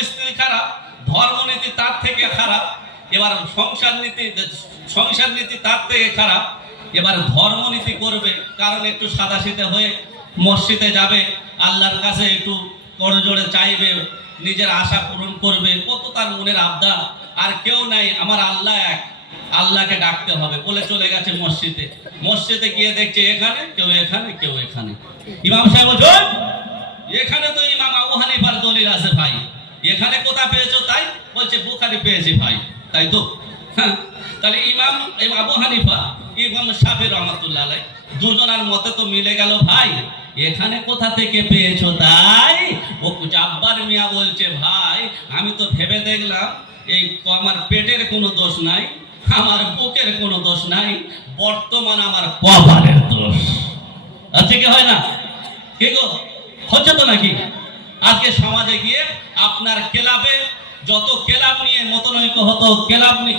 পরিস্থিতি খারাপ, ধর্মনীতি তার থেকে খারাপ, এবার সংসার নীতি তার থেকে খারাপ, এবার ধর্মনীতি করবে কারণ একটু সাদাসিধে হয়ে মসজিদে যাবে, আল্লাহর কাছে একটু করজোড়ে চাইবে, নিজের আশা পূরণ করবে, কত তার মনের আবদার। আর কেউ নাই, আমার আল্লাহ এক, আল্লাহকে ডাকতে হবে বলে চলে গেছে মসজিদে। মসজিদে গিয়ে দেখছে এখানে কেউ, এখানে কেউ, এখানে ইমাম সাহেব বলছে এখানে তো ইমাম আবু হানিফার দলিল আছে ভাই, এখানে কোথা পেয়েছো? তাই বলছে বুখারী পেয়েছি ভাই। তাই তো? হ্যাঁ, তাহলে ইমাম আবু হানিফা, ইমাম শাফি রহমাতুল্লাহ আলাইহি দুজনের মতে তো মিলে গেল ভাই। এখানে কোথা থেকে পেয়েছো? তাই ও জাব্বার মিয়া বলছে ভাই আমি তো ভেবে দেখলাম এই আমার পেটের কোনো দোষ নাই, আমার বুকের কোনো দোষ নাই, বর্তমান আমার কপালের দোষ আছে। কি হয় না? কি গো, হচ্ছে তো নাকি? আজকে সমাজে গিয়ে আপনার ক্লাবে যত ক্লাব নিয়ে মতনৈক্য হতো,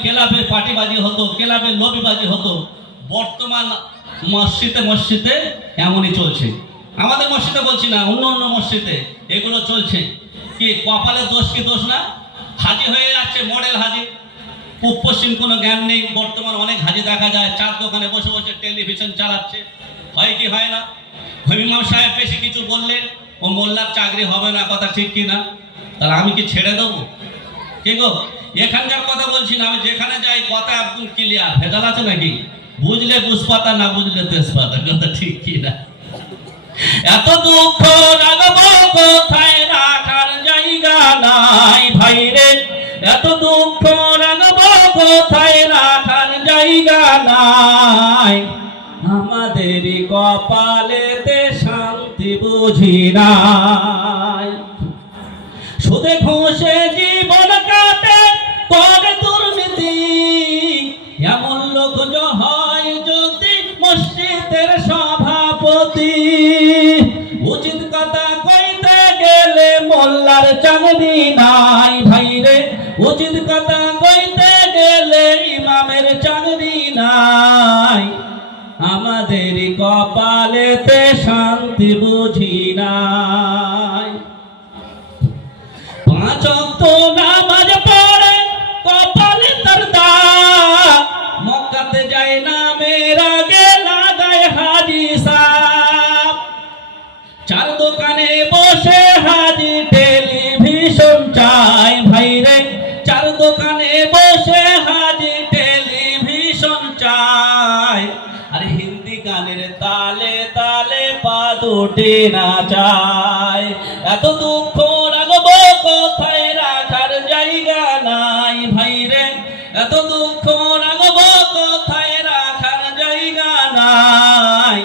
ক্লাবে পার্টিবাজি হতো, ক্লাবে লবিবাজি হতো, বর্তমান মসজিদে এমনই চলছে। আমাদের মসজিদে বলছি না, অন্য অন্য মসজিদে এগুলো চলছে। কি কপালের দোষ? কি দোষ না? হাজি হয়ে যাচ্ছে, মডেল হাজি, পূব পশ্চিম কোনো জ্ঞান নেই। বর্তমান অনেক হাজি দেখা যায় চার দোকানে বসে বসে টেলিভিশন চালাচ্ছে। হয় কি হয় না? ইমাম সাহেব বেশি কিছু বললে ও মোল্লার চাকরি হবে না, কথা ঠিক কি না? তাহলে আমি কি ছেড়ে দেবো? কি গো, এখানকার কথা বলছি না, আমি যেখানে যাই কথা একদম ক্লিয়ার। ভেজাল আছে নাকি? বুঝলে বুঝপাতা, না বুঝলে তেজপাতা, কথা ঠিক কি না? এত দুঃখ রাখবো কোথায়, রাখার জায়গা নাই ভাই রে, এত দুঃখ রাখবো কোথায়, রাখার জায়গা নাই, আমাদের কপালেতে শান্তি বুঝি নাই, সুদে ঘুষে জীবন কাটে করে দুর্নীতি, এমন লোক হয় যদি মসজিদের সভাপতি, উচিত কথা কইতে গেলে মোল্লার চাকরি নাই ভাই রে, উচিত কথা কইতে গেলে ইমামের চাকরি নাই, আমাদের কপালেতে শান্তি বুঝি নাই, পাঁচ ওয়াক্ত নামাজ পড়ে কপালে তার দাগ, মক্কাতে যায় না মেরা গে লাগায় হাজি সাহেব, চার দোকানে বসে হাজি টেলিভিশন চাই ভাই রে, চার দোকানে বসে হাজি টেলিভিশন চাই, আর হিন্দি গানের তালে তালে পা দুটি নাচায়, এত দুঃখ রাখবো কোথায়, রাখার জায়গা নাই ভাই রে, এত দুঃখ রাখবো কোথায়, রাখার জায়গা নাই,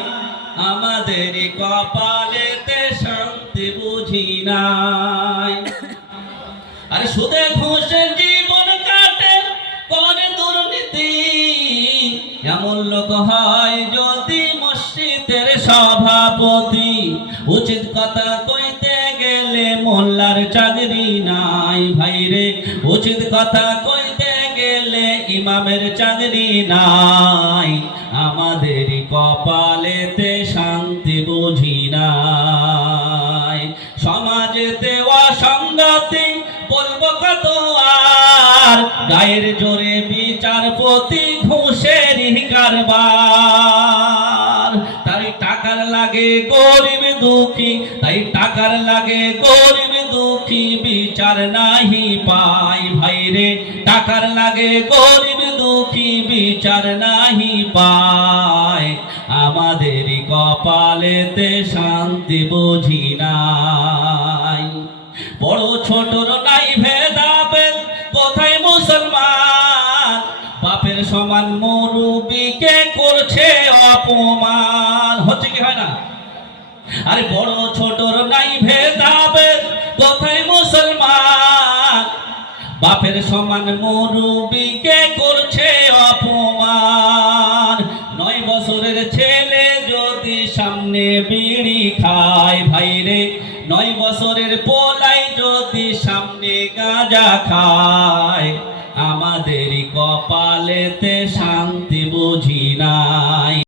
আমাদের কপালেতে শান্তি বুঝি নাই, আরে সুদে ঘুষে জীবন কাটে করে দুর্নীতি, এমন লোক হয় যদি মসজিদের সভাপতি, উচিত কথা কইতে গেলে মোল্লার চাকরি নাই ভাই রে, উচিত কথা কইতে গেলে ইমামের চাকরি নাই, আমাদের কপালেতে শান্তি বুঝি নাই, সমাজেতে অসঙ্গতি বলবো কত আর, গায়ের জোরে বিচারপতি ঘুষের কারবার, তাই টাকার লাগে গরিব দুঃখী, তাই টাকার লাগে গরিব দুঃখী, বিচার নাহি পাই ভাই রে, টাকার লাগে গরিব দুঃখী, বিচার নাহি পায়, আমাদের কপালেতে শান্তি বুঝি নাই, বড় ছোটর নাই ভেদাভেদ, কোথায় মুসলমান, বাপের সমান মুরব্বিকে করছে অপমান, হচ্ছে কি হয় না? আরে বড় ছোটর নাই ভেদাভেদ, কোথায় মুসলমান, বাপের সমান মুরব্বিকে করছে অপমান, 9 বছরের ছেলে যদি সামনে বিড়ি খায় ভাই রে, 9 বছরের পোলাই যদি সামনে গাঁজা খায়, আমাদের কপালেতে শান্তি বুঝি নাই।